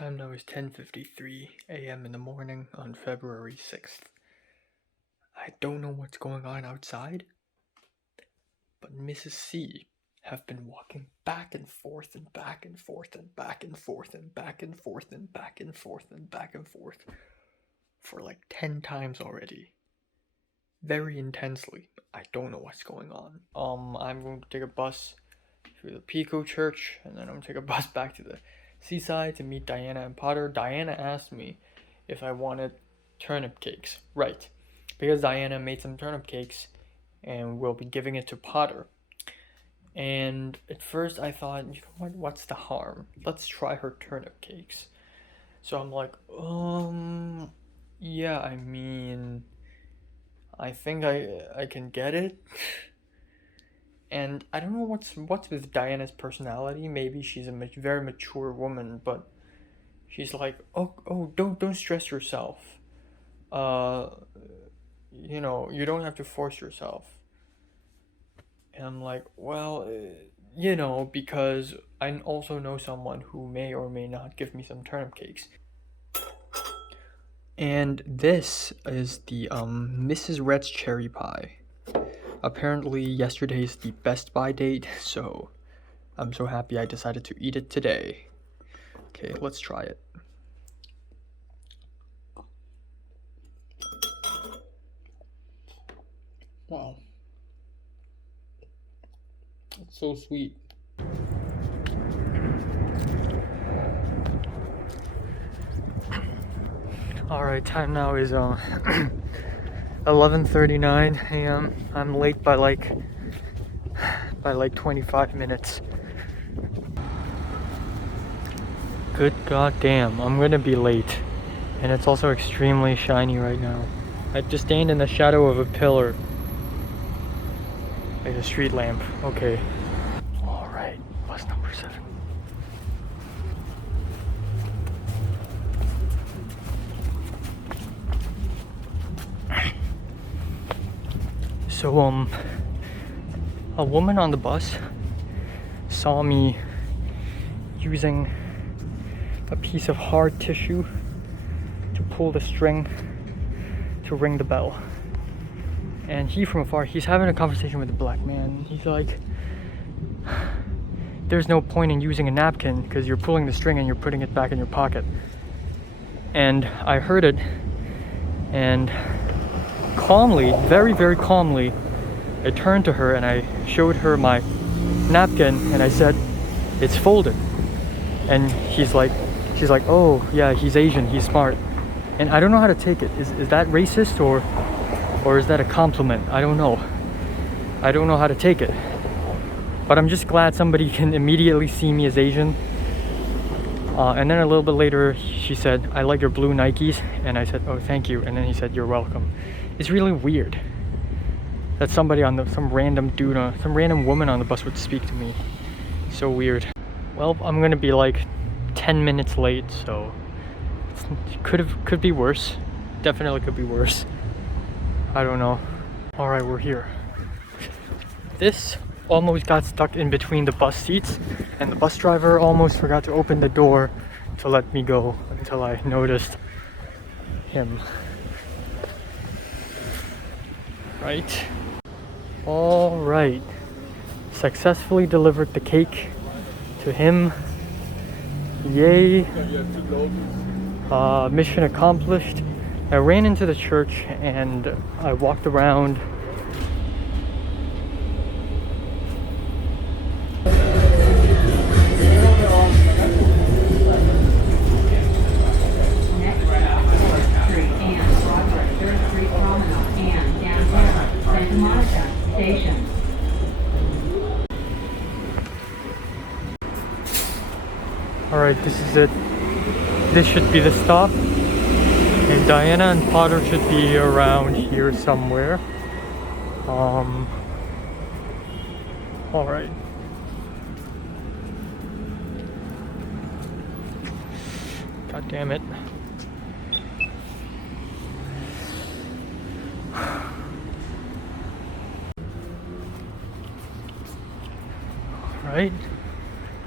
Time now is 10:53 a.m. in the morning on February 6th. I don't know what's going on outside, but Mrs. C have been walking back and forth and back and forth and back and forth and back and forth and back and forth and back and forth for like 10 times already. Very intensely. I don't know what's going on. I'm going to take a bus to the Pico Church, and then I'm going to take a bus back to the seaside to meet Diana and Potter. Diana asked me if I wanted turnip cakes. Right. Because Diana made some turnip cakes and we'll be giving it to Potter. And at first I thought, you know what's the harm? Let's try her turnip cakes. So I'm like, yeah, I mean, I think I can get it. And I don't know what's with Diana's personality. Maybe she's a very mature woman, but she's like, oh, don't stress yourself. You don't have to force yourself. And I'm like, well, because I also know someone who may or may not give me some turnip cakes. And this is the Mrs. Red's cherry pie. Apparently yesterday is the Best Buy date, so I'm so happy I decided to eat it today. Okay, let's try it. Wow. It's so sweet. Alright, time now is 11:39 a.m. I'm late by like 25 minutes. Good goddamn, I'm gonna be late. And it's also extremely shiny right now. I just stand in the shadow of a pillar. Like a street lamp. Okay. Alright, bus number 7. So, a woman on the bus saw me using a piece of hard tissue to pull the string to ring the bell. And he from afar, he's having a conversation with a black man. He's like, there's no point in using a napkin because you're pulling the string and you're putting it back in your pocket. And I heard it, and calmly, very, very calmly, I turned to her and I showed her my napkin and I said, it's folded. And she's like, oh yeah, he's Asian, he's smart. And I don't know how to take it. Is that racist or is that a compliment? I don't know. I don't know how to take it. But I'm just glad somebody can immediately see me as Asian. And then a little bit later, she said, I like your blue Nikes. And I said, oh, thank you. And then he said, you're welcome. It's really weird that some random woman on the bus would speak to me. So weird. Well, I'm gonna be like 10 minutes late, so it could be worse. Definitely could be worse. I don't know. Alright, we're here. This almost got stuck in between the bus seats, and the bus driver almost forgot to open the door to let me go until I noticed him. Right? Alright. Successfully delivered the cake to him. Yay. Mission accomplished. I ran into the church and I walked around. Alright, this is it. This should be the stop. And Diana and Potter should be around here somewhere. Alright. God damn it. Alright.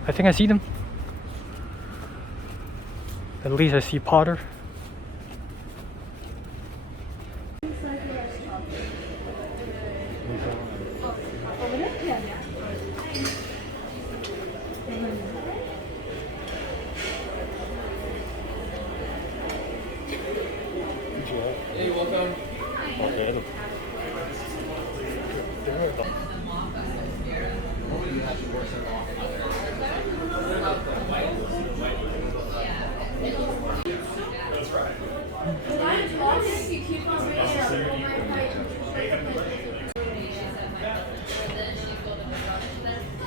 I think I see them. At least I see Potter. Hey, welcome. Okay.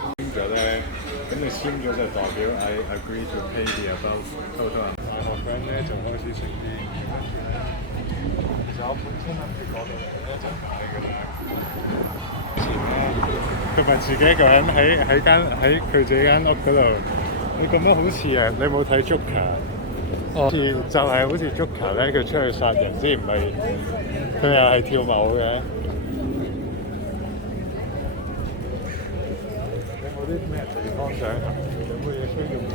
簽咗咧，咁你簽咗就代表 I agree to pay the above total。大學 friend 咧就開始食啲，跟住咧，其實我本身諗住過到嚟咧就買㗎啦。前咧，佢咪自己一個人喺佢自己間屋嗰度，你咁樣好似啊，你冇睇 Joker？ 好似就係好似 Joker 咧，佢出去殺人之前唔係佢又係跳舞嘅。有冇啲咩地方想行？有冇嘢需要買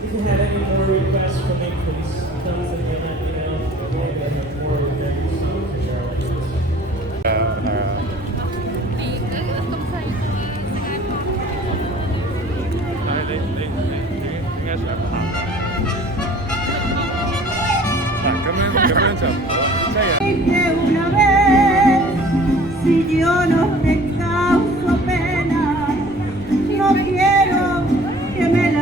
If you have any more requests for me, please don't forget that email. We'll get more reviews for Charlie. 係啊係啊。但係你點解想行啊？嗱咁樣就唔好，即係。Que una vez, si yo no te causo pena, no quiero que me la...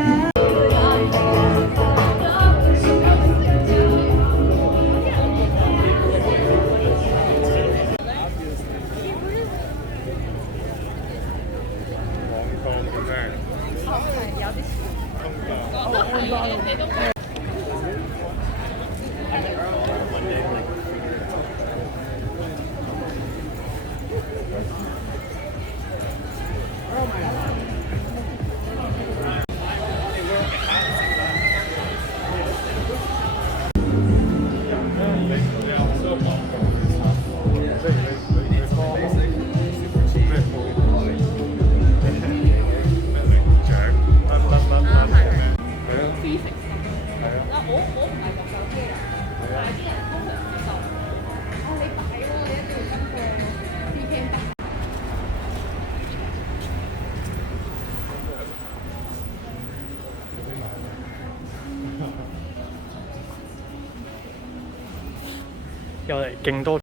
又嚟勁多。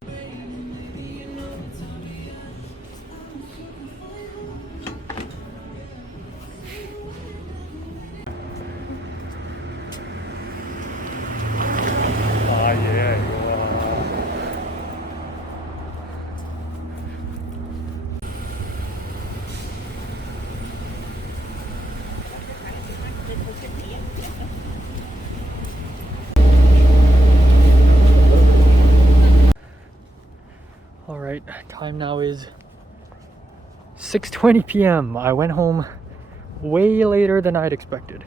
大嘢嚟㗎喎！ Alright, time now is 6:20 p.m. I went home way later than I'd expected.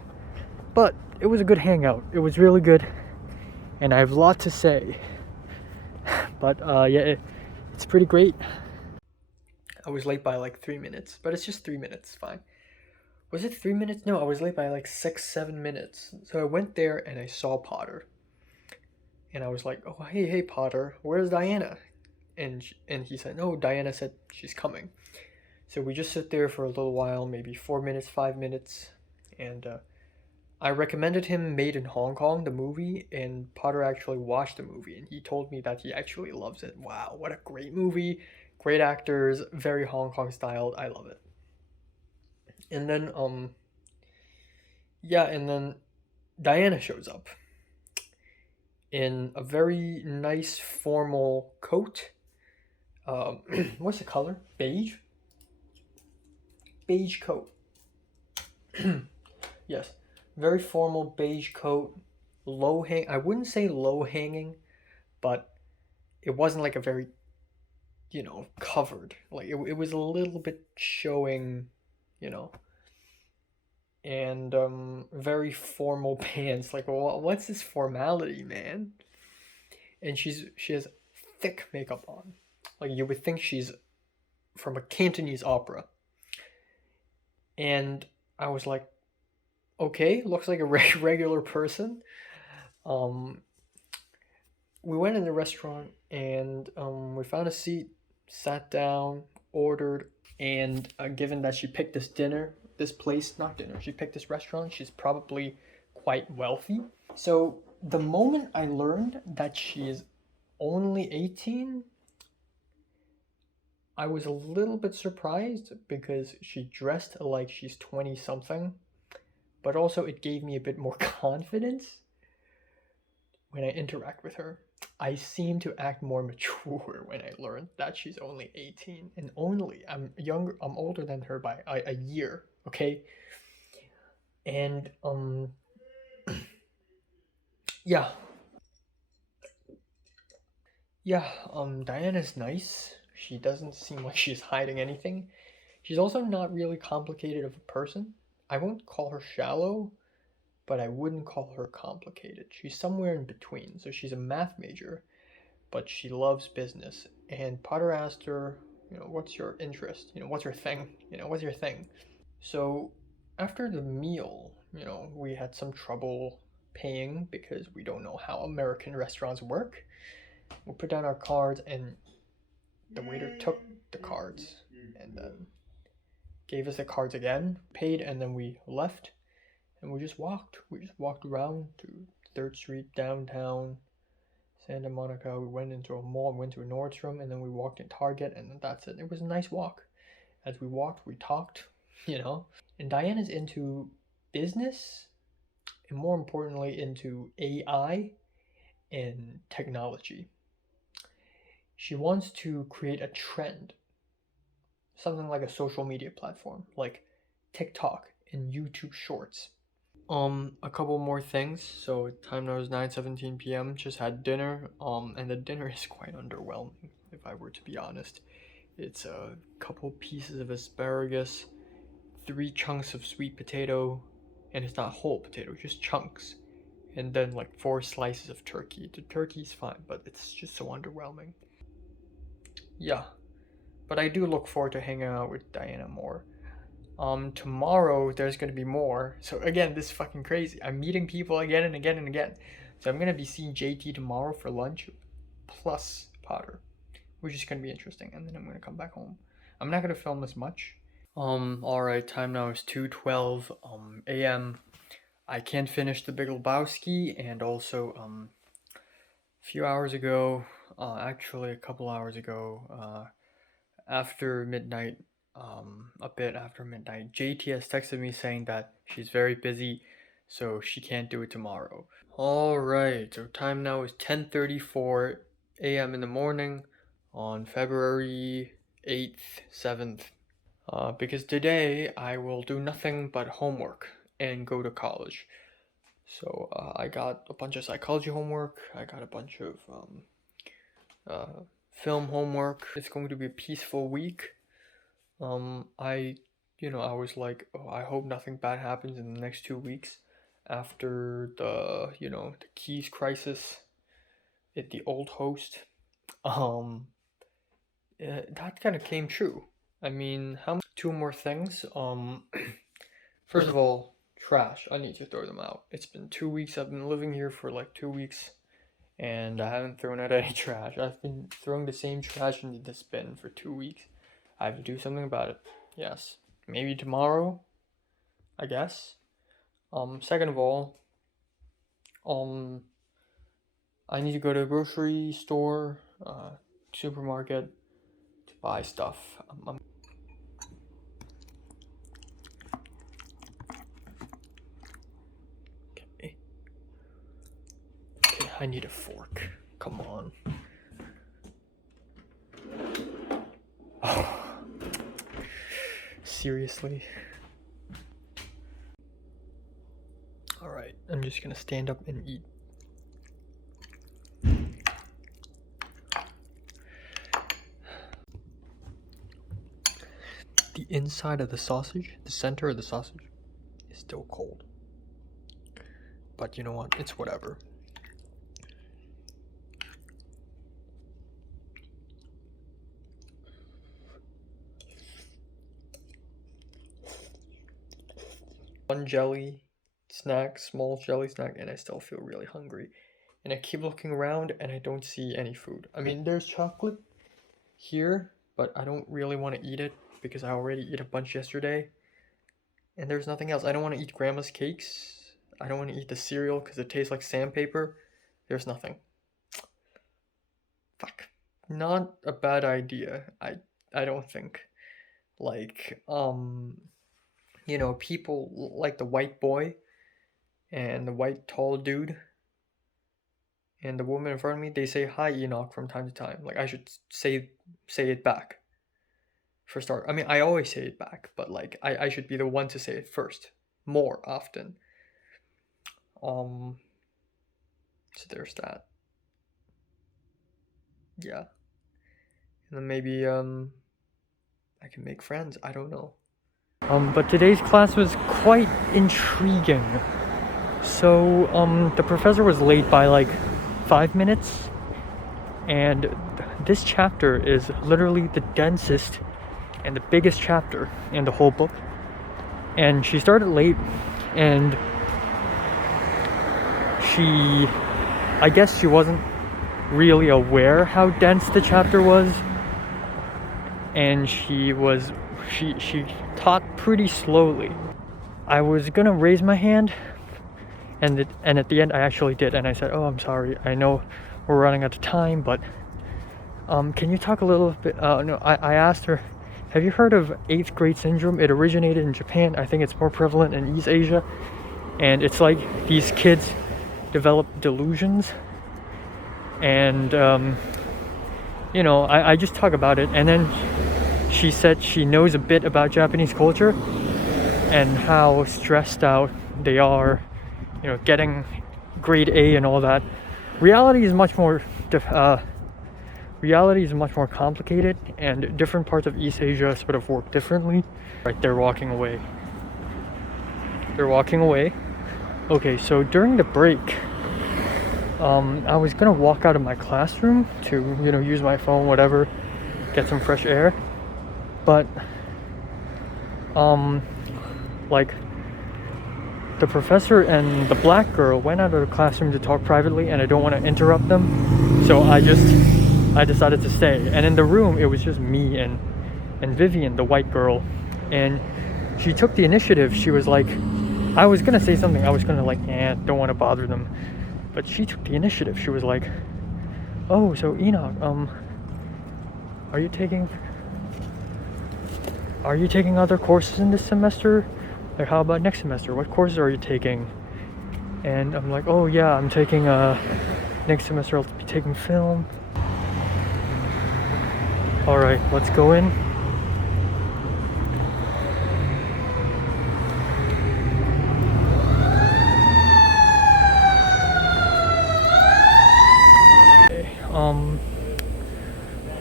But it was a good hangout. It was really good. And I have a lot to say. But yeah, it's pretty great. I was late by like 3 minutes, but it's just 3 minutes, fine. Was it 3 minutes? No, I was late by like 6-7 minutes. So I went there and I saw Potter. And I was like, oh, hey, Potter, where's Diana? And he said, no, Diana said she's coming. So we just sit there for a little while, maybe 4 minutes, 5 minutes. And I recommended him Made in Hong Kong, the movie, and Potter actually watched the movie. And he told me that he actually loves it. Wow, what a great movie. Great actors, very Hong Kong styled. I love it. And then, yeah, and then Diana shows up in a very nice formal coat. What's the color? Beige? Beige coat. Yes, very formal beige coat. I wouldn't say low hanging, but it wasn't like a very, covered. Like it was a little bit showing, and very formal pants. Like, what's this formality, man? And she has thick makeup on. Like you would think she's from a Cantonese opera. And I was like, okay, looks like a regular person. We went in the restaurant and we found a seat, sat down, ordered, and given that she picked this place, not dinner, she picked this restaurant, she's probably quite wealthy. So the moment I learned that she is only 18, I was a little bit surprised because she dressed like she's 20 something, but also it gave me a bit more confidence when I interact with her. I seem to act more mature when I learned that she's only 18, and I'm older than her by a year, okay? And yeah. Yeah, Diana's nice. She doesn't seem like she's hiding anything. She's also not really complicated of a person. I won't call her shallow, but I wouldn't call her complicated. She's somewhere in between. So she's a math major, but she loves business. And Potter asked her, what's your interest? What's your thing? What's your thing? So after the meal, we had some trouble paying because we don't know how American restaurants work. We put down our cards and the waiter took the cards and then gave us the cards again, paid, and then we left and we just walked. We just walked around to 3rd Street, downtown, Santa Monica. We went into a mall, went to a Nordstrom, and then we walked in Target, and that's it. It was a nice walk. As we walked, we talked, And Diana's into business and more importantly into AI and technology. She wants to create a trend, something like a social media platform, like TikTok and YouTube Shorts. A couple more things. So time now is 9:17 p.m. Just had dinner. And the dinner is quite underwhelming, if I were to be honest. It's a couple pieces of asparagus, 3 chunks of sweet potato, and it's not whole potato, just chunks. And then like 4 slices of turkey. The turkey's fine, but it's just so underwhelming. Yeah, but I do look forward to hanging out with Diana more. Tomorrow there's gonna be more. So again, this is fucking crazy. I'm meeting people again and again and again. So I'm gonna be seeing JT tomorrow for lunch, plus Potter, which is gonna be interesting. And then I'm gonna come back home. I'm not gonna film as much. Alright, time now is 2:12 a.m. I can't finish the Big Lebowski, and also a few hours ago, actually a couple hours ago, after midnight, a bit after midnight, JT has texted me saying that she's very busy, so she can't do it tomorrow. Alright, so time now is 10:34 a.m. in the morning on February 8th, 7th. Because today I will do nothing but homework and go to college. So I got a bunch of psychology homework, I got a bunch of film homework. It's going to be a peaceful week. I was like, oh, I hope nothing bad happens in the next 2 weeks after the keys crisis at the old host. That kind of came true. I mean, 2 more things. First of all, trash. I need to throw them out. It's been 2 weeks. I've been living here for like 2 weeks, and I haven't thrown out any trash. I've been throwing the same trash into this bin for 2 weeks. I have to do something about it. Yes. Maybe tomorrow, I guess. Second of all, I need to go to a grocery store, supermarket to buy stuff. Okay. Okay, I need a fork. Come on. Oh. Seriously? Alright, I'm just gonna stand up and eat. The inside of the sausage, the center of the sausage, is still cold. But you know what? It's whatever. One jelly snack, small jelly snack, and I still feel really hungry. And I keep looking around and I don't see any food. I mean, there's chocolate here, but I don't really want to eat it because I already ate a bunch yesterday. And there's nothing else. I don't want to eat grandma's cakes. I don't want to eat the cereal because it tastes like sandpaper. There't nothing. Fuck. Not a bad idea. I don't think. Like, you know, people like the white boy and the white tall dude and the woman in front of me, they say hi Enoch from time to time. Like, I should say it back. For start. I mean, I always say it back, but like I should be the one to say it first. More often. So there's that. Yeah. And then maybe I can make friends. I don't know. But today's class was quite intriguing. So the professor was late by like 5 minutes, and this chapter is literally the densest and the biggest chapter in the whole book. And she started late, and I guess she wasn't really aware how dense the chapter was, and she taught pretty slowly. I was gonna raise my hand, and at the end I actually did, and I said, "Oh, I'm sorry, I know we're running out of time, but can you talk a little bit?" No, I asked her, "Have you heard of 8th grade syndrome? It originated in Japan. I think it's more prevalent in East Asia, and it's like these kids develop delusions." And you know, I just talk about it, and then she said she knows a bit about Japanese culture and how stressed out they are, you know, getting grade A and all that. Reality is much more complicated, and different parts of East Asia sort of work differently. Right, they're walking away. Okay, so during the break, I was gonna walk out of my classroom to, you know, use my phone, whatever, get some fresh air. But, like, the professor and the black girl went out of the classroom to talk privately, and I don't want to interrupt them, so I decided to stay. And in the room, it was just me and Vivian, the white girl, and she took the initiative. She was like, I was gonna say something, I was gonna like, don't want to bother them, but she took the initiative. She was like, "Oh, so Enoch, are you taking other courses in this semester? Like, how about next semester? What courses are you taking?" And I'm like, "Oh yeah, I'm taking next semester I'll be taking film." All right, let's go in.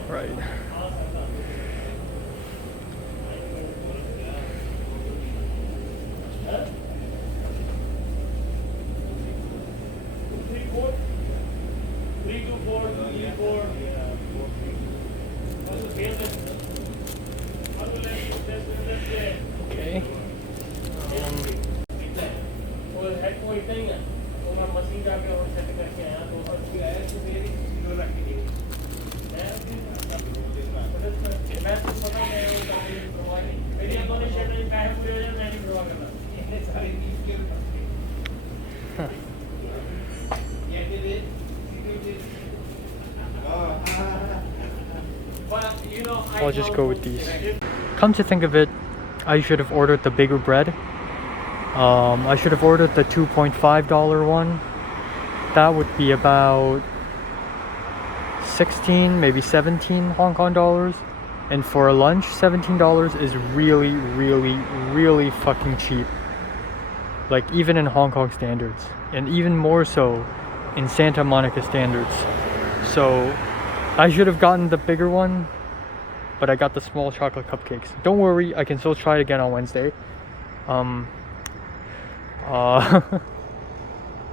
Right. Okay. I'll just go with these. Come to think of it, I should have ordered the bigger bread. I should have ordered the $2.5 one. That would be about 16, maybe 17 Hong Kong dollars. And for a lunch, $17 is really, really, really fucking cheap. Like, even in Hong Kong standards, and even more so in Santa Monica standards. So I should have gotten the bigger one, but I got the small chocolate cupcakes. Don't worry, I can still try it again on Wednesday. Don't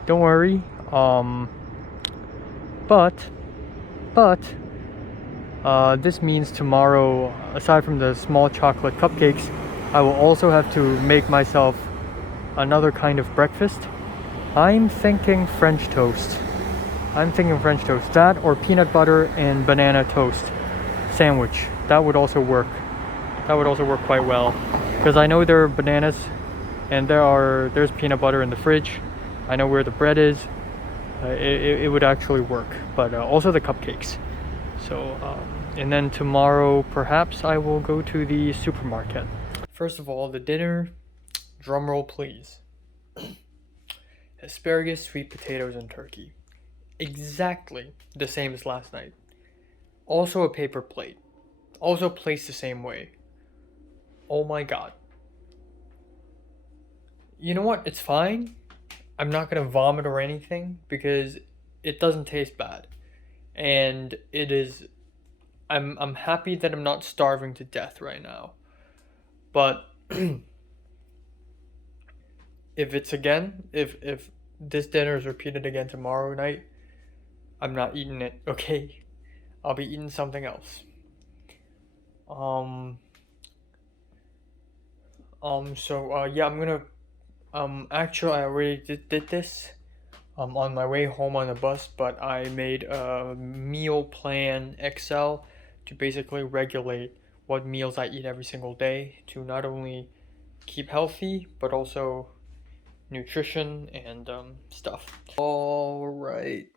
worry. But this means tomorrow, aside from the small chocolate cupcakes, I will also have to make myself another kind of breakfast. I'm thinking French toast. That or peanut butter and banana toast sandwich. That would also work. Quite well. Because I know there are bananas and there's peanut butter in the fridge. I know where the bread is. It would actually work. But also the cupcakes. So, and then tomorrow perhaps I will go to the supermarket. First of all, the dinner, drum roll please. Asparagus, sweet potatoes, and turkey. Exactly the same as last night. Also a paper plate. Also placed the same way. Oh my god. You know what? It's fine. I'm not gonna vomit or anything because it doesn't taste bad. And it is... I'm happy that I'm not starving to death right now. But... if this dinner is repeated again tomorrow night, I'm not eating it, okay? I'll be eating something else. Yeah, I'm gonna, actually I already did this, on my way home on the bus, but I made a meal plan Excel to basically regulate what meals I eat every single day to not only keep healthy, but also nutrition and stuff. Alright,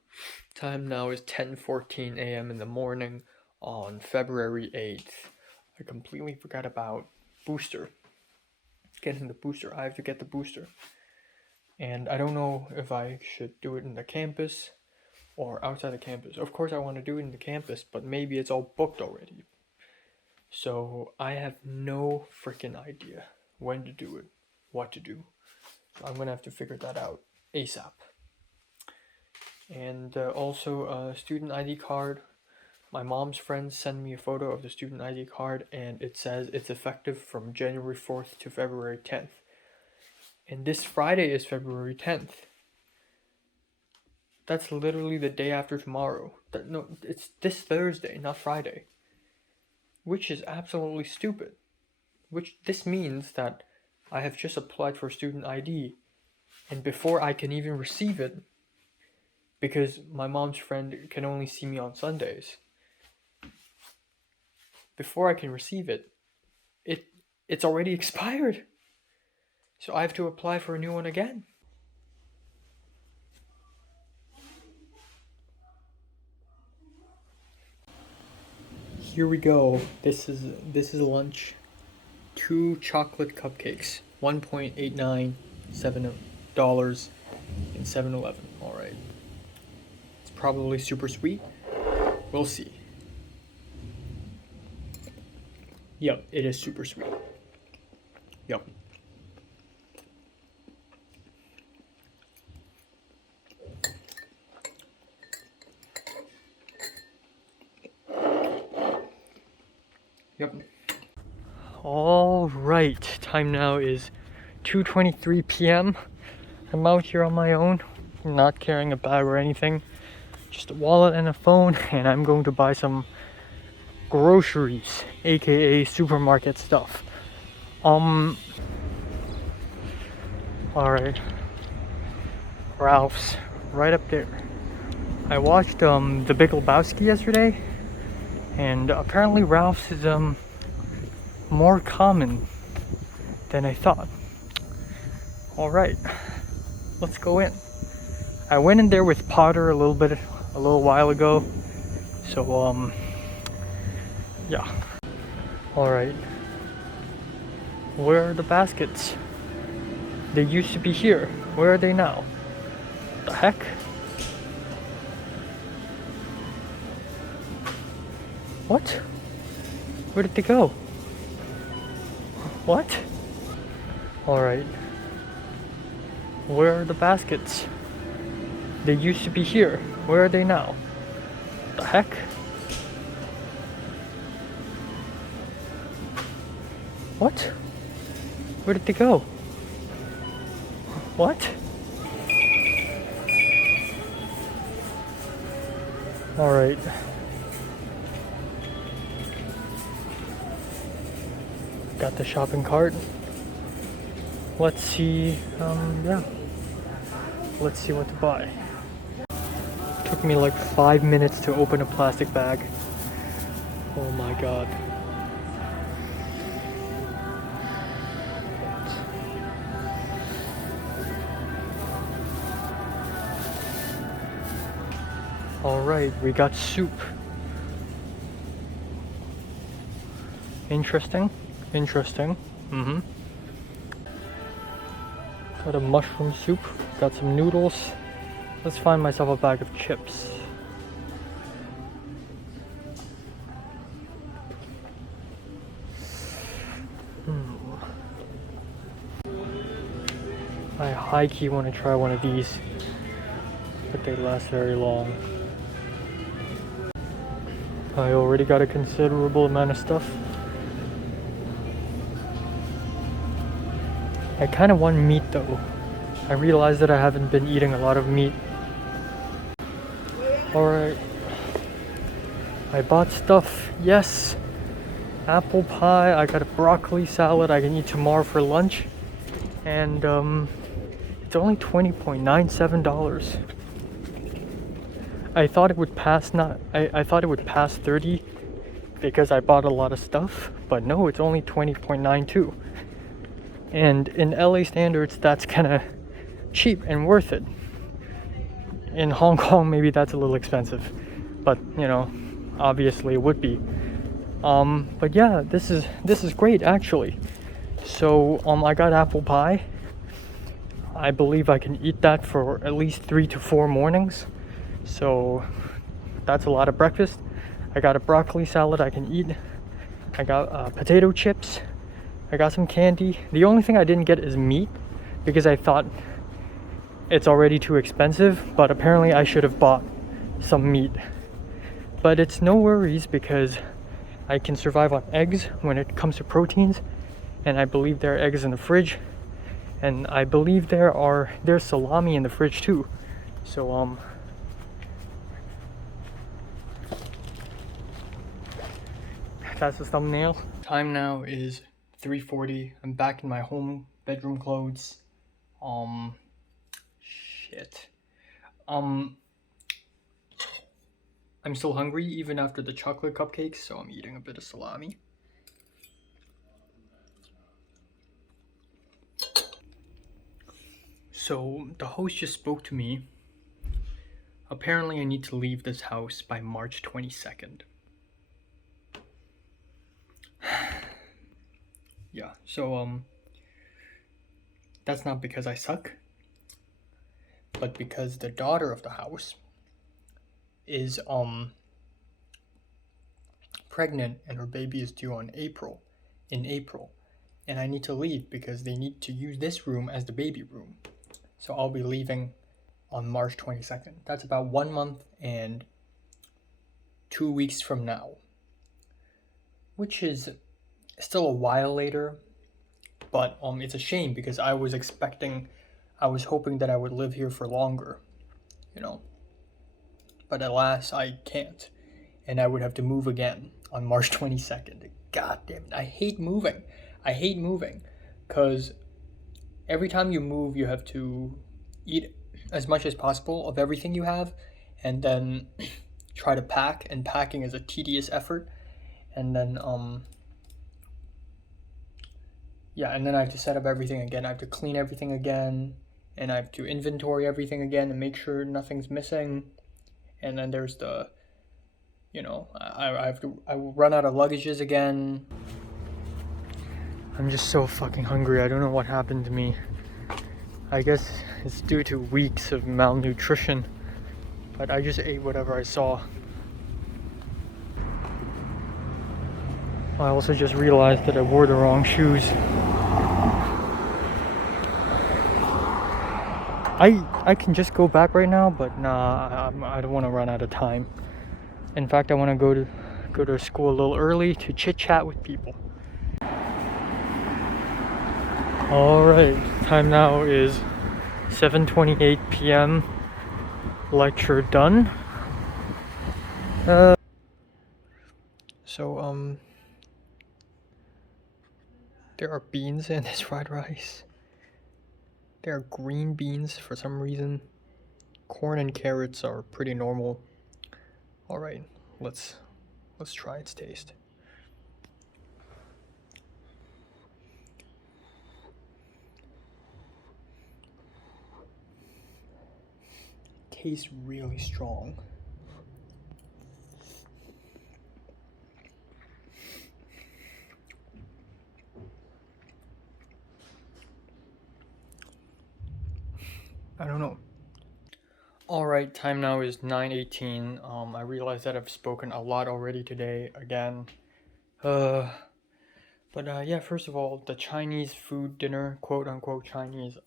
time now is 10:14 a.m. in the morning on February 8th. I completely forgot about booster. Getting the booster. I have to get the booster. And I don't know if I should do it in the campus or outside the campus. Of course I want to do it in the campus, but maybe it's all booked already. So I have no freaking idea when to do it, what to do. I'm gonna have to figure that out ASAP. And also a student ID card. My mom's friends send me a photo of the student ID card and it says it's effective from January 4th to February 10th. And this Friday is February 10th. That's literally the day after tomorrow. No, it's this Thursday, not Friday. Which is absolutely stupid. This means that I have just applied for student ID, and before I can even receive it, because my mom's friend can only see me on Sundays, before I can receive it, it's already expired. So I have to apply for a new one again. Here we go. This is lunch. 2 chocolate cupcakes, $1.89 $7 in 7-Eleven. All right. It's probably super sweet. We'll see. Yep, it is super sweet. Yep. Yep. All right, time now is 2:23 p.m. I'm out here on my own, not carrying a bag or anything, just a wallet and a phone, and I'm going to buy some groceries, aka supermarket stuff. All right, Ralph's right up there. I watched The Big Lebowski yesterday, and apparently Ralph's is more common than I thought. All right, let's go in. I went in there with Potter a little while ago, so yeah. All right, where are the baskets? They used to be here. Where are they now? The heck? What? Where did they go? What? Alright. Where are the baskets? They used to be here. Where are they now? The heck? What? Where did they go? What? Alright. Got the shopping cart. let's see, yeah. Let's see what to buy. Took me like 5 minutes to open a plastic bag. Oh my god. Alright, we got soup. Interesting. Interesting. Got a mushroom soup. Got some noodles. Let's find myself a bag of chips. I high-key want to try one of these, but they last very long. I already got a considerable amount of stuff. I kind of want meat though. I realized that I haven't been eating a lot of meat. Alright. I bought stuff. Yes. Apple pie. I got a broccoli salad I can eat tomorrow for lunch. And it's only $20.97. I thought it would pass I thought it would pass 30 because I bought a lot of stuff, but no, it's only 20.92. And in LA standards, that's kind of cheap and worth it. In Hong Kong, maybe that's a little expensive, but you know, obviously it would be. But yeah, this is great actually. So I got apple pie. I believe I can eat that for at least 3 to 4 mornings. So that's a lot of breakfast. I got a broccoli salad I can eat. I got potato chips. I got some candy. The only thing I didn't get is meat because I thought it's already too expensive, but apparently I should have bought some meat. But it's no worries because I can survive on eggs when it comes to proteins, and I believe there are eggs in the fridge, and I believe there's salami in the fridge too. So that's the thumbnail. Time now is 3:40. I'm back in my home bedroom clothes. Shit. I'm still hungry even after the chocolate cupcakes, so I'm eating a bit of salami. So the host just spoke to me. Apparently I need to leave this house by March 22nd. Yeah, so that's not because I suck, but because the daughter of the house is pregnant and her baby is due in April, and I need to leave because they need to use this room as the baby room. So I'll be leaving on March 22nd. That's about 1 month and 2 weeks from now, which is still a while later, but it's a shame because I was hoping that I would live here for longer, you know, but alas I can't, and I would have to move again on March 22nd. God damn it, I hate moving because every time you move you have to eat as much as possible of everything you have and then try to pack, and packing is a tedious effort, and then yeah, and then I have to set up everything again. I have to clean everything again, and I have to inventory everything again and make sure nothing's missing. And then there's the, you know, I will run out of luggages again. I'm just so fucking hungry. I don't know what happened to me. I guess it's due to weeks of malnutrition, but I just ate whatever I saw. I also just realized that I wore the wrong shoes. I can just go back right now, but nah, I don't want to run out of time. In fact, I want to go to school a little early to chit chat with people. Alright, time now is 7:28 p.m. Lecture done. There are beans in this fried rice. There are green beans for some reason. Corn and carrots are pretty normal. All right, let's try its taste. Tastes really strong. I don't know. Alright, time now is 9:18. I realize that I've spoken a lot already today, again. Yeah, first of all, the Chinese food dinner, quote unquote Chinese,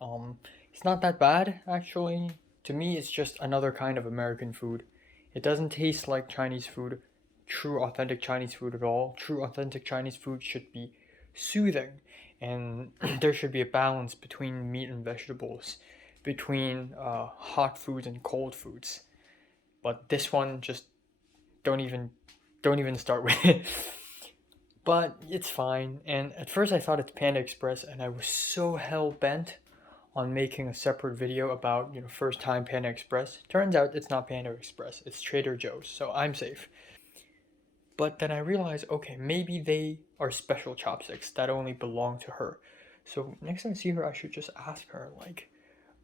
it's not that bad, actually. To me, it's just another kind of American food. It doesn't taste like Chinese food, true authentic Chinese food at all. True authentic Chinese food should be soothing, and there should be a balance between meat and vegetables, between hot foods and cold foods. But this one, just don't even start with it. But it's fine. And at first I thought it's Panda Express, and I was so hell bent on making a separate video about, first time Panda Express. Turns out it's not Panda Express, it's Trader Joe's, so I'm safe. But then I realized, okay, maybe they are special chopsticks that only belong to her. So next time I see her, I should just ask her, like,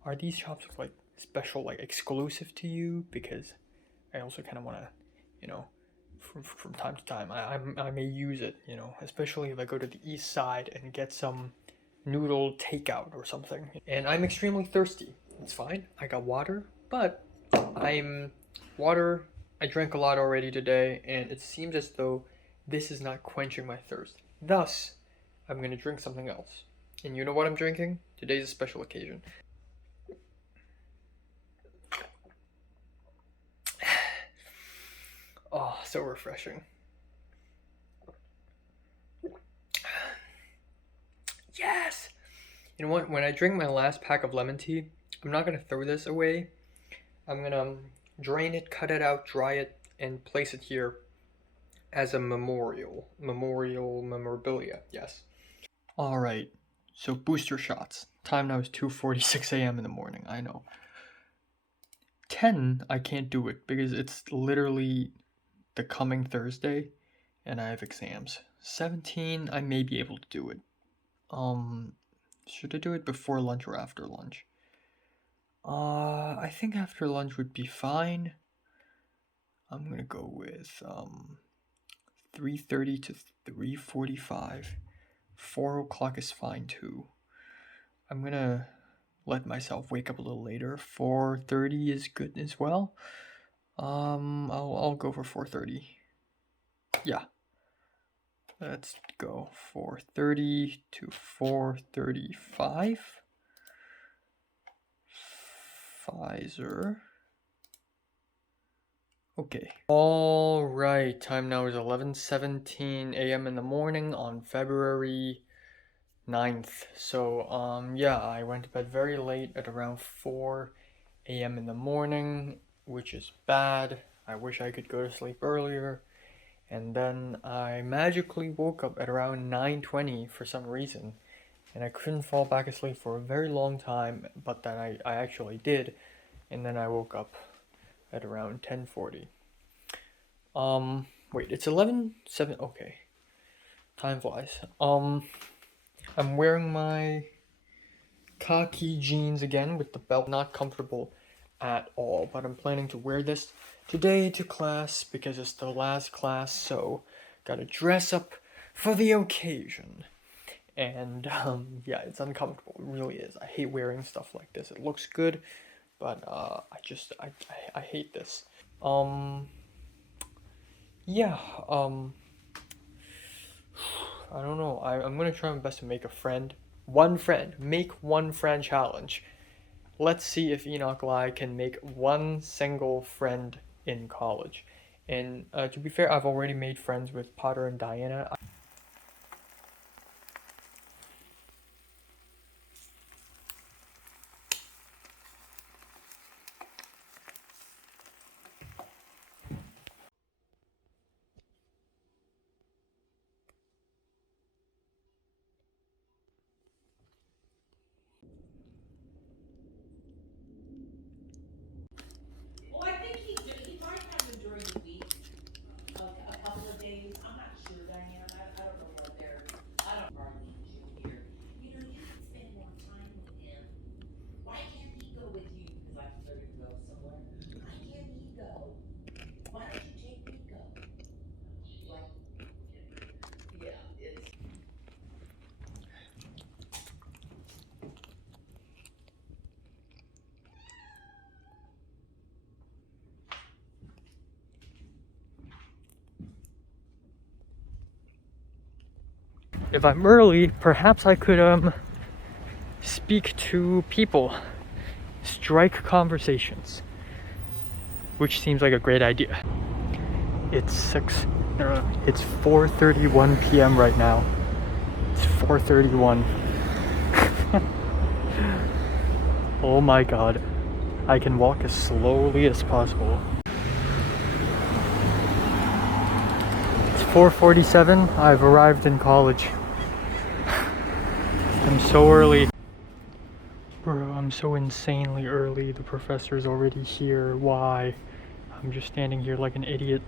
are these chopsticks like special, like exclusive to you? Because I also kind of want to, from time to time, I may use it, especially if I go to the east side and get some noodle takeout or something. And I'm extremely thirsty. It's fine. I got water, but I drank a lot already today, and it seems as though this is not quenching my thirst. Thus, I'm gonna drink something else. And you know what I'm drinking? Today's a special occasion. Oh, so refreshing. Yes! You know what? When I drink my last pack of lemon tea, I'm not gonna throw this away. I'm gonna drain it, cut it out, dry it, and place it here as a memorabilia, yes. Alright, so booster shots. Time now is 2:46 a.m. in the morning, I know. 10, I can't do it because it's literally the coming Thursday and I have exams. 17, I may be able to do it. Should I do it before lunch or after lunch? I think after lunch would be fine. I'm gonna go with 3:30 to 3:45. 4 o'clock is fine too. I'm gonna let myself wake up a little later. 4:30 is good as well. I'll go for 4:30. Yeah. Let's go 4:30 to 4:35. Pfizer. Okay. All right. Time now is 11:17 a.m. in the morning on February 9th. So, yeah, I went to bed very late at around 4 a.m. in the morning, which is bad. I wish I could go to sleep earlier. And then I magically woke up at around 9:20 for some reason. And I couldn't fall back asleep for a very long time, but then I actually did. And then I woke up at around 10:40. Wait, it's 11:07. Okay. Time flies. I'm wearing my khaki jeans again with the belt. Not comfortable at all, but I'm planning to wear this today to class because it's the last class, so gotta dress up for the occasion. And yeah, it's uncomfortable. It really is. I hate wearing stuff like this. It looks good, but I hate this. Yeah, I don't know. I'm gonna try my best to make a friend. Make one friend challenge. Let's see if Enoch Lai can make one single friend in college. And to be fair, I've already made friends with Potter and Diana. if I'm early, perhaps I could speak to people, strike conversations, which seems like a great idea. It's 4:31 p.m. right now. It's 4:31. Oh my god. I can walk as slowly as possible. It's 4:47. I've arrived in college. I'm so early. Bro, I'm so insanely early. The professor's already here. Why? I'm just standing here like an idiot.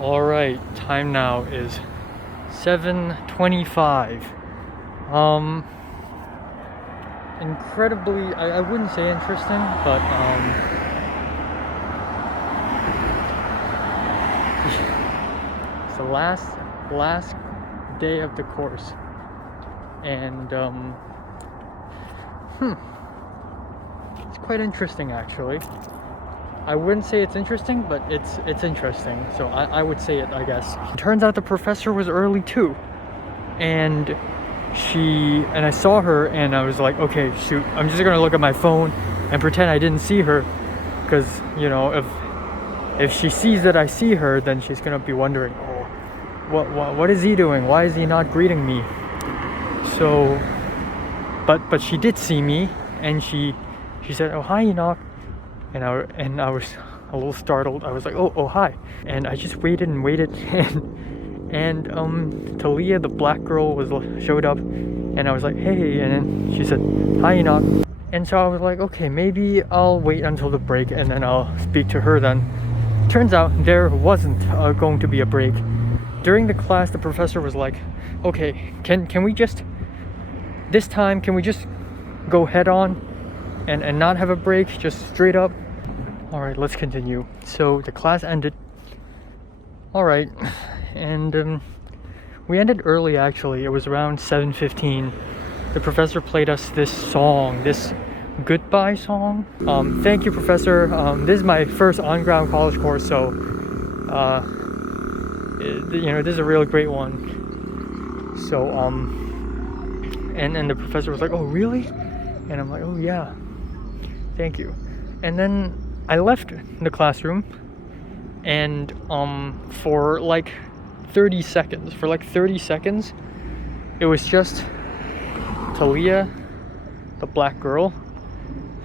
Alright, time now is 7:25. Incredibly, I wouldn't say interesting, but it's the last day of the course, and it's quite interesting actually. I wouldn't say it's interesting, but it's interesting, so I would say it, I guess. It turns out the professor was early too, and I saw her and I was like, okay, shoot, I'm just gonna look at my phone and pretend I didn't see her, because, you know, if she sees that I see her, then she's gonna be wondering, oh, what is he doing? Why is he not greeting me? So, but she did see me, and she said, oh, hi, Enoch. And I was a little startled. I was like, oh hi. And I just waited and waited, and Talia, the black girl, showed up, and I was like, hey, and then she said, hi, Enoch. And so I was like, okay, maybe I'll wait until the break and then I'll speak to her then. Turns out there wasn't going to be a break. During the class, the professor was like, okay, can we just, this time, can we just go head on and not have a break, just straight up? All right, let's continue. So the class ended. All right, and we ended early actually. It was around 7:15. The professor played us this song, this goodbye song. Thank you, professor. This is my first on-ground college course, so you know, this is a real great one. So and the professor was like, oh really? And I'm like, oh yeah, thank you. And then I left the classroom, and for like 30 seconds, it was just Talia, the black girl,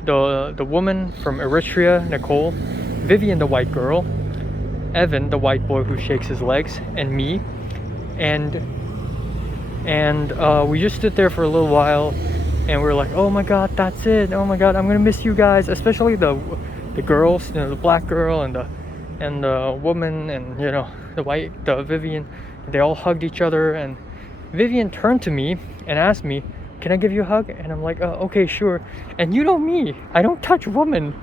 the woman from Eritrea, Nicole, Vivian, the white girl, Evan, the white boy who shakes his legs, and me. And we just stood there for a little while, and we were like, oh my god, that's it. Oh my god, I'm gonna miss you guys, especially the girls, you know, the black girl and the woman, and, you know, the Vivian. They all hugged each other, and Vivian turned to me and asked me, can I give you a hug? And I'm like, okay, sure. And you know me, I don't touch women.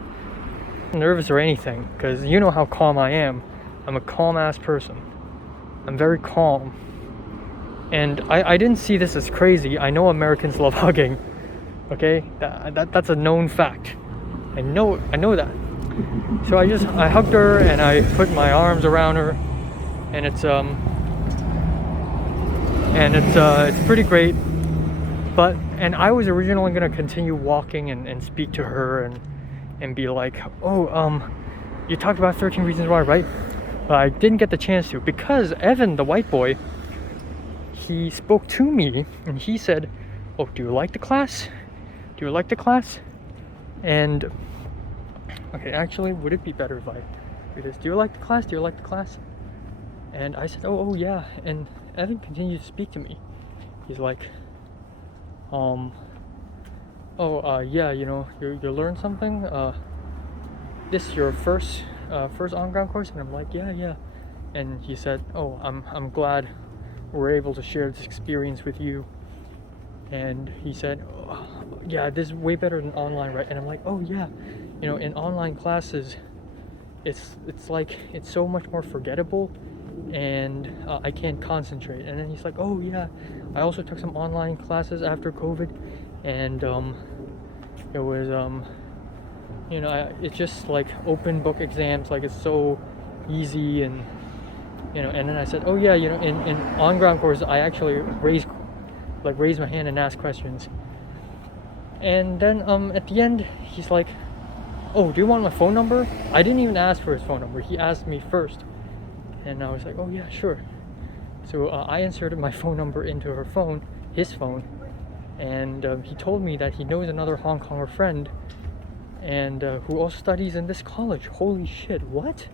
I'm nervous or anything, because you know how calm I am. I'm a calm ass person. I'm very calm. And I didn't see this as crazy. I know Americans love hugging. Okay? That's a known fact. I know that. So I hugged her, and I put my arms around her, and it's pretty great. And I was originally gonna continue walking and speak to her and be like, oh, you talked about 13 Reasons Why, right? But I didn't get the chance to, because Evan, the white boy, he spoke to me, and he said, oh, do you like the class? Do you like the class? And okay, actually, would it be better if I read this? Do you like the class? Do you like the class? And I said, oh yeah. And Evan continued to speak to me. He's like, yeah, you know, you learned something? This is your first on-ground course? And I'm like, yeah. And he said, oh, I'm glad we're able to share this experience with you. And he said, oh, yeah, this is way better than online, right? And I'm like, oh yeah, you know, in online classes, it's like, it's so much more forgettable, and I can't concentrate. And then he's like, oh yeah, I also took some online classes after COVID, and it was it's just like open book exams, like it's so easy, and you know, and then I said, oh yeah, you know, in on-ground courses, I actually raise my hand and ask questions. And then at the end, he's like, oh, do you want my phone number? I didn't even ask for his phone number. He asked me first. And I was like, oh yeah, sure. So I inserted my phone number into his phone. And he told me that he knows another Hong Konger friend and who also studies in this college. Holy shit, what?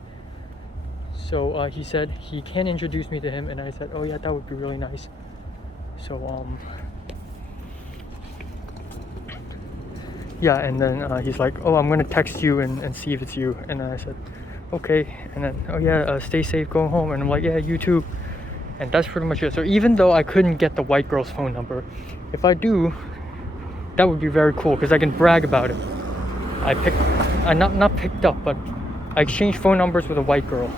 So he said he can introduce me to him, and I said, oh yeah, that would be really nice. So yeah, and then he's like, oh, I'm gonna text you and see if it's you. And then I said, okay. And then, oh yeah, stay safe going home. And I'm like, yeah, you too. And that's pretty much it. So even though I couldn't get the white girl's phone number, if I do, that would be very cool because I can brag about it. I not picked up, but I exchanged phone numbers with a white girl.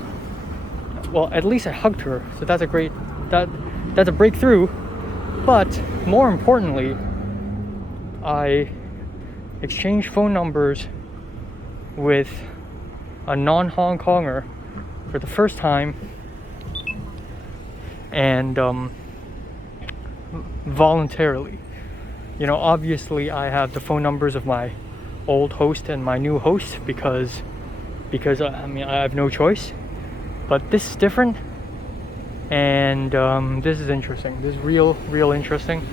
Well, at least I hugged her, so that's a breakthrough. But more importantly, I exchanged phone numbers with a non-Hongkonger for the first time, and voluntarily. You know, obviously I have the phone numbers of my old host and my new host because I mean, I have no choice. But this is different, and this is interesting. This is real interesting.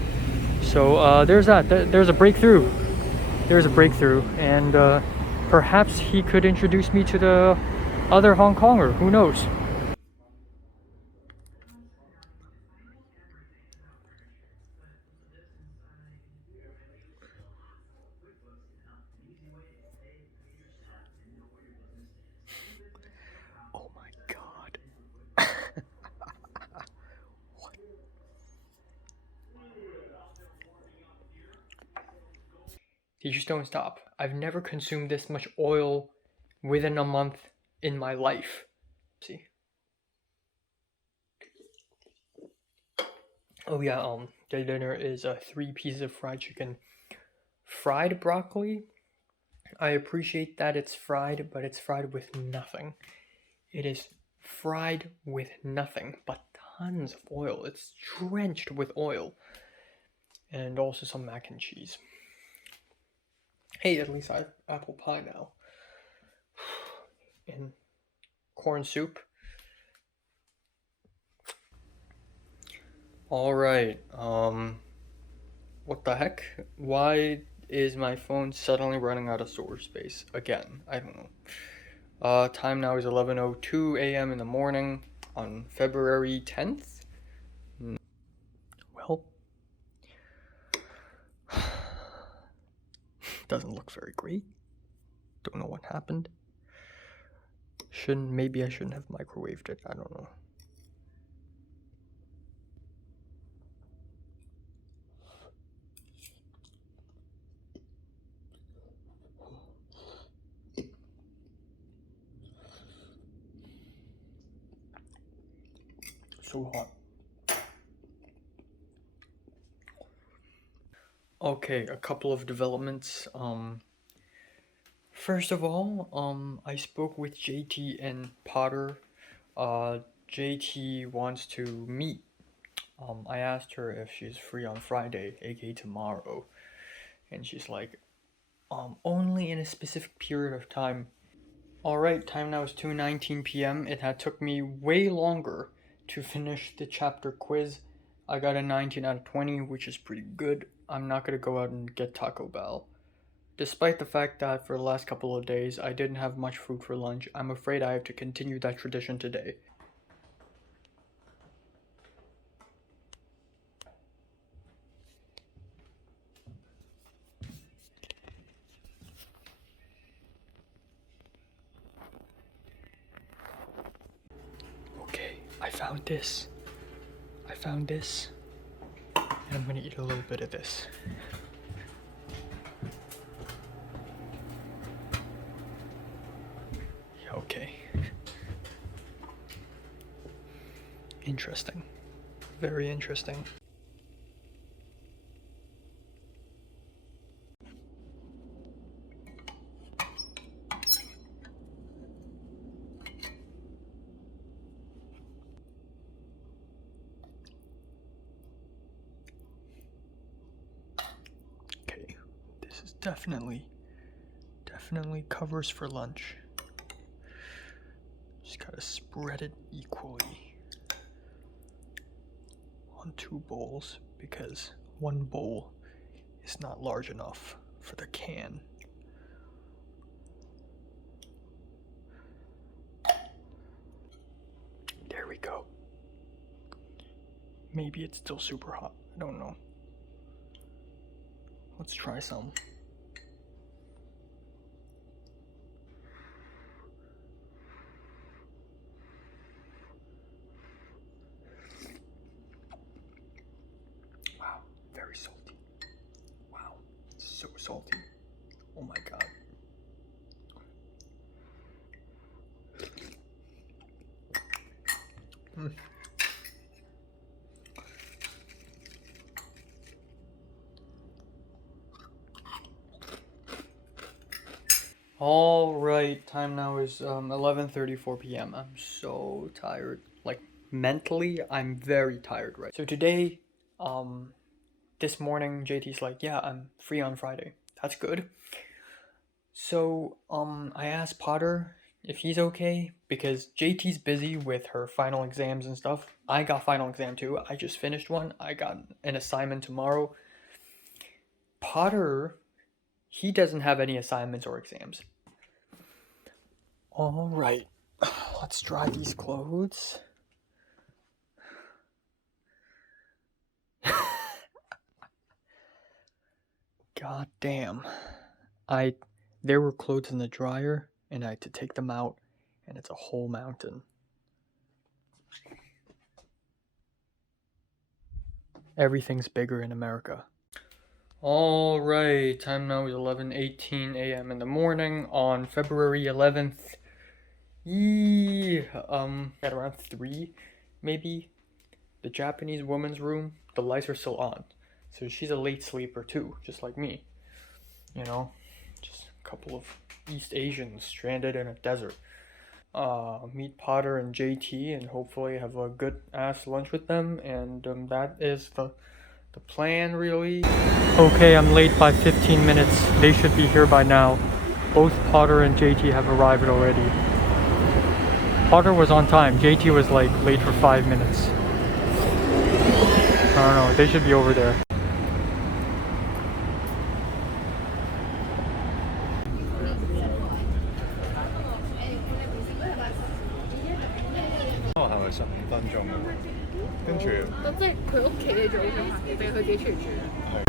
So there's that. There's a breakthrough. There's a breakthrough, and perhaps he could introduce me to the other Hong Konger. Who knows? Oh my god. They just don't stop. I've never consumed this much oil within a month in my life. See? Oh yeah, the dinner is 3 pieces of fried chicken, fried broccoli. I appreciate that it's fried, but it's fried with nothing. It is fried with nothing but tons of oil. It's drenched with oil. And also some mac and cheese. Hey, at least I have apple pie now. And corn soup. Alright, what the heck? Why is my phone suddenly running out of storage space? Again, I don't know. Time now is 11:02 a.m. in the morning on February 10th. Well, doesn't look very great. Don't know what happened. Maybe I shouldn't have microwaved it. I don't know. So hot. Okay, a couple of developments. First of all, I spoke with JT and Potter. JT wants to meet. I asked her if she's free on Friday, aka tomorrow, and she's like, only in a specific period of time. Alright, time now is 2:19 p.m. It had took me way longer to finish the chapter quiz. I got a 19 out of 20, which is pretty good. I'm not gonna go out and get Taco Bell. Despite the fact that for the last couple of days I didn't have much food for lunch, I'm afraid I have to continue that tradition today. Okay, I found this. And I'm gonna eat a little bit of this. Okay. Interesting. Very interesting. definitely covers for lunch. Just gotta spread it equally on 2 bowls because 1 bowl is not large enough for the can. There we go. Maybe it's still super hot. I don't know. Let's try some. Wow, very salty. Wow, so salty. Oh my god. Mm. All right, time now is 11:34 p.m. I'm so tired. Like mentally, I'm very tired, right? So today, this morning, JT's like, yeah, I'm free on Friday. That's good. So, I asked Potter if he's okay because JT's busy with her final exams and stuff. I got final exam too. I just finished one. I got an assignment tomorrow. Potter, he doesn't have any assignments or exams. All right, let's dry these clothes. God damn. There were clothes in the dryer and I had to take them out and it's a whole mountain. Everything's bigger in America. All right, time now is 11:18 a.m. in the morning on February 11th. At around 3, maybe. The Japanese woman's room, the lights are still on. So she's a late sleeper too, just like me. You know, just a couple of East Asians stranded in a desert. Meet Potter and JT and hopefully have a good ass lunch with them, and that is the plan really. Okay, I'm late by 15 minutes. They should be here by now. Both Potter and JT have arrived already. Potter was on time. JT was like late for 5 minutes. I don't know, they should be over there.即係佢屋企你做㗎嘛？定係佢自己出嚟住啊？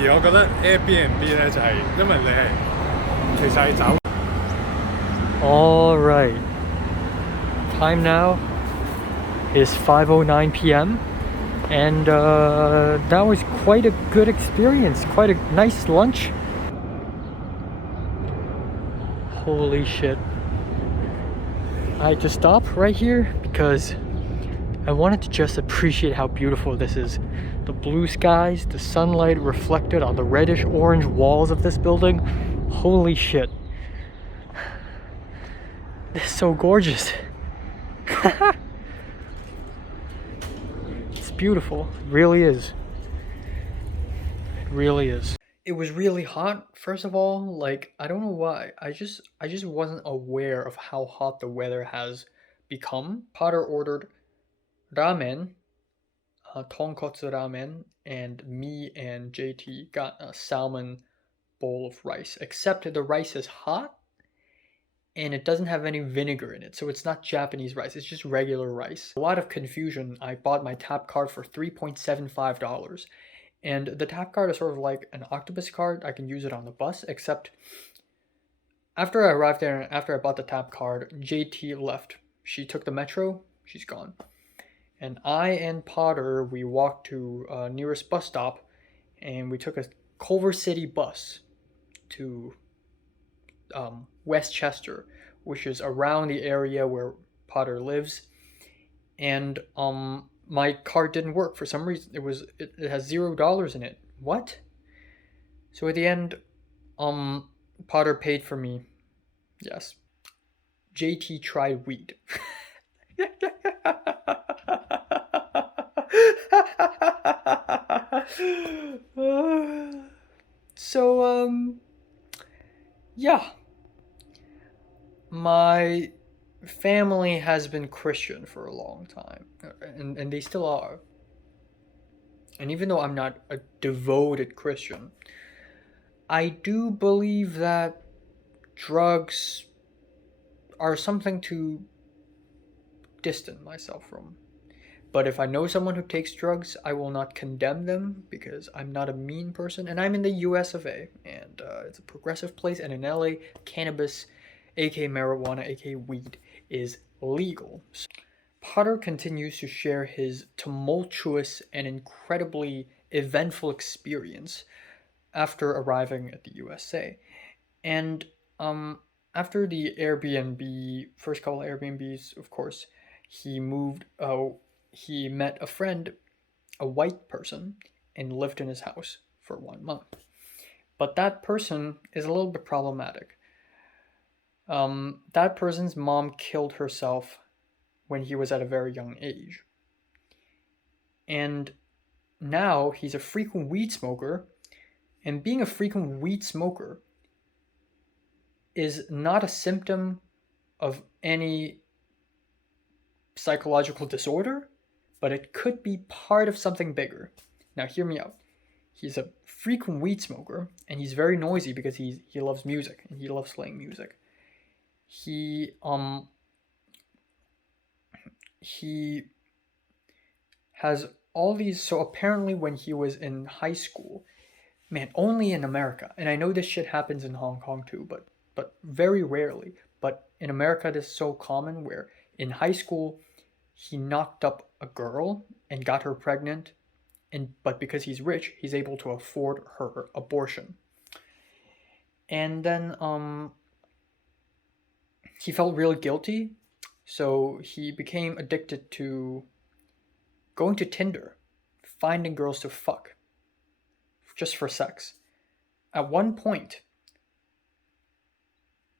而我覺得 Airbnb 咧就係因為你係其實係走。All right. Time now is 5:09 p.m. and that was quite a good experience. Quite a nice lunch. Holy shit. I had to stop right here because I wanted to just appreciate how beautiful this is. The blue skies, the sunlight reflected on the reddish orange walls of this building. Holy shit. This is so gorgeous. It's beautiful. It really is. It really is. It was really hot, first of all. Like, I don't know why. I just wasn't aware of how hot the weather has become. Potter ordered ramen, tonkotsu ramen, and me and JT got a salmon bowl of rice. Except the rice is hot and it doesn't have any vinegar in it, so it's not Japanese rice, it's just regular rice. A lot of confusion. I bought my tap card for $3.75, and the tap card is sort of like an octopus card. I can use it on the bus, except after I arrived there and after I bought the tap card, JT left. She took the metro, she's gone. And I and Potter, we walked to nearest bus stop and we took a Culver City bus to Westchester, which is around the area where Potter lives, and my card didn't work for some reason. It has $0 in it. What? So at the end, Potter paid for me. Yes. JT tried weed. So yeah. My family has been Christian for a long time, and they still are. And even though I'm not a devoted Christian, I do believe that drugs are something to distance myself from. But if I know someone who takes drugs, I will not condemn them because I'm not a mean person. And I'm in the US of A, and it's a progressive place. And in LA, cannabis, aka marijuana, aka weed, is legal. Potter continues to share his tumultuous and incredibly eventful experience after arriving at the USA. And after the Airbnb, first couple of Airbnbs, of course, he met a friend, a white person, and lived in his house for 1 month. But that person is a little bit problematic. That person's mom killed herself when he was at a very young age. And now he's a frequent weed smoker, and being a frequent weed smoker is not a symptom of any psychological disorder, but it could be part of something bigger. Now hear me out. He's a frequent weed smoker, and he's very noisy because he loves music, and he loves playing music. He has all these. So apparently when he was in high school, man, only in America, and I know this shit happens in Hong Kong too, but very rarely. But in America, this is so common where in high school he knocked up a girl and got her pregnant, but because he's rich, he's able to afford her abortion. And then he felt really guilty, so he became addicted to going to Tinder, finding girls to fuck, just for sex. At one point,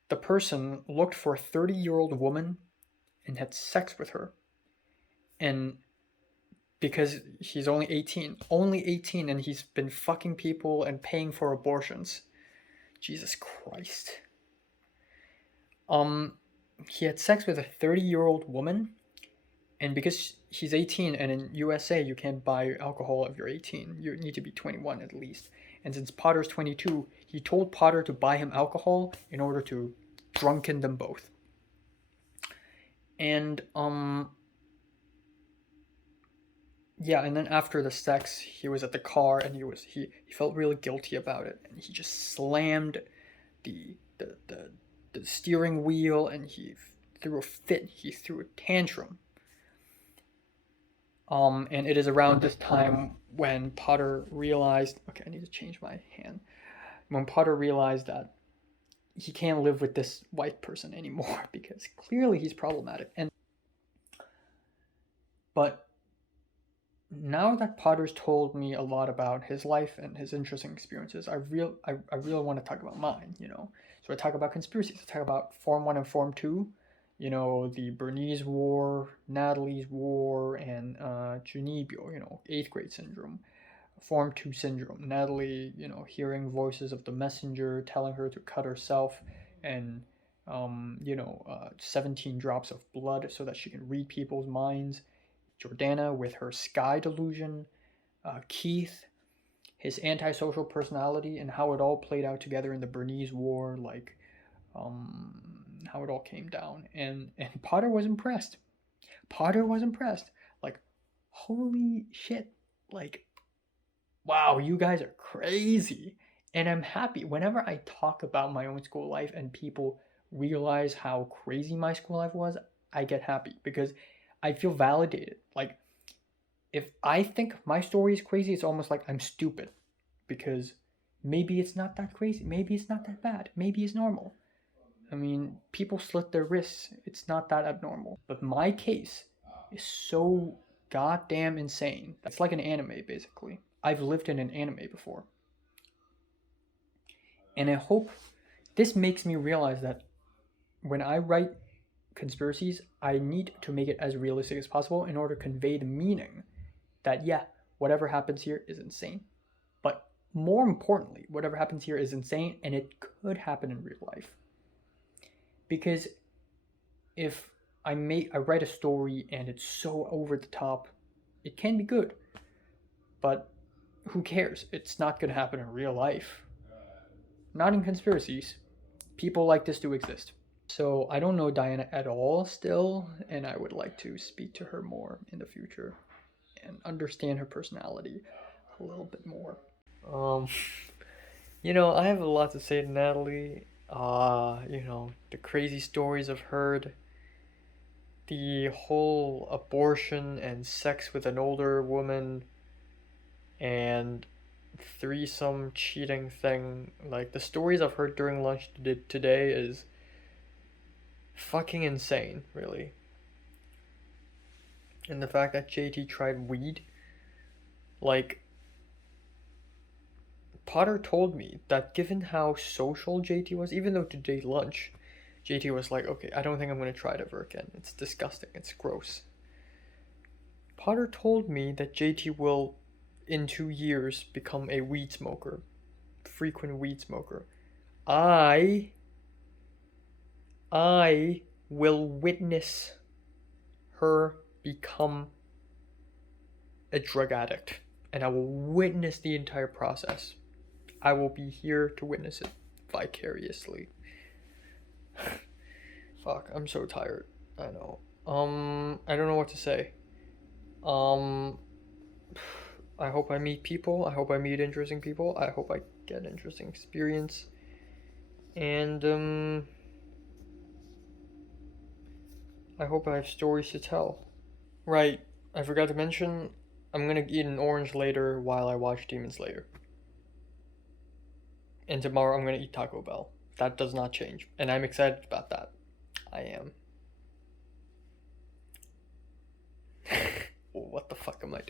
the person looked for a 30-year-old woman and had sex with her. And because he's only 18, and he's been fucking people and paying for abortions. Jesus Christ. He had sex with a 30-year-old woman, and because he's 18, and in USA you can't buy alcohol if you're 18, you need to be 21 at least. And since Potter's 22, he told Potter to buy him alcohol in order to drunken them both. And yeah, and then after the sex, he was at the car, and he felt really guilty about it, and he just slammed the steering wheel, and he threw a fit. He threw a tantrum. And it is around this time when Potter realized, okay, I need to change my hand. When Potter realized that he can't live with this white person anymore because clearly he's problematic. But now that Potter's told me a lot about his life and his interesting experiences, I really want to talk about mine, So I talk about conspiracies. I talk about Form 1 and Form 2, the Bernese War, Natalie's War, and Junibyo, 8th grade syndrome. Form 2 syndrome. Natalie, hearing voices of the messenger telling her to cut herself, and 17 drops of blood so that she can read people's minds. Jordana with her sky delusion. Keith, his antisocial personality, and how it all played out together in the Bernese War, how it all came down. And Potter was impressed. Like, holy shit. Like, wow, you guys are crazy. And I'm happy whenever I talk about my own school life and people realize how crazy my school life was. I get happy because I feel validated. Like, if I think my story is crazy, it's almost like I'm stupid, because maybe it's not that crazy. Maybe it's not that bad. Maybe it's normal. I mean, people slit their wrists. It's not that abnormal. But my case is so goddamn insane. It's like an anime, basically. I've lived in an anime before. And I hope this makes me realize that when I write conspiracies, I need to make it as realistic as possible in order to convey the meaning that, yeah, whatever happens here is insane. But more importantly, whatever happens here is insane and it could happen in real life. Because if I write a story and it's so over the top, it can be good. But who cares? It's not going to happen in real life. Not in conspiracies. People like this do exist. So I don't know Diana at all still, and I would like to speak to her more in the future and understand her personality a little bit more. You know, I have a lot to say to Natalie. You know, the crazy stories I've heard, the whole abortion and sex with an older woman, and threesome cheating thing. Like, the stories I've heard during lunch today is fucking insane, really. And the fact that JT tried weed, like, Potter told me that given how social JT was, even though today lunch, JT was like, okay, I don't think I'm going to try it ever again. It's disgusting. It's gross. Potter told me that JT will, in 2 years, become a weed smoker. Frequent weed smoker. I will witness her become a drug addict. And I will witness the entire process. I will be here to witness it vicariously. Fuck, I'm so tired. I know. I don't know what to say. I hope I meet people. I hope I meet interesting people. I hope I get an interesting experience. And, I hope I have stories to tell. Right, I forgot to mention, I'm gonna eat an orange later while I watch Demon Slayer. And tomorrow I'm gonna eat Taco Bell. That does not change. And I'm excited about that. I am. What the fuck am I doing?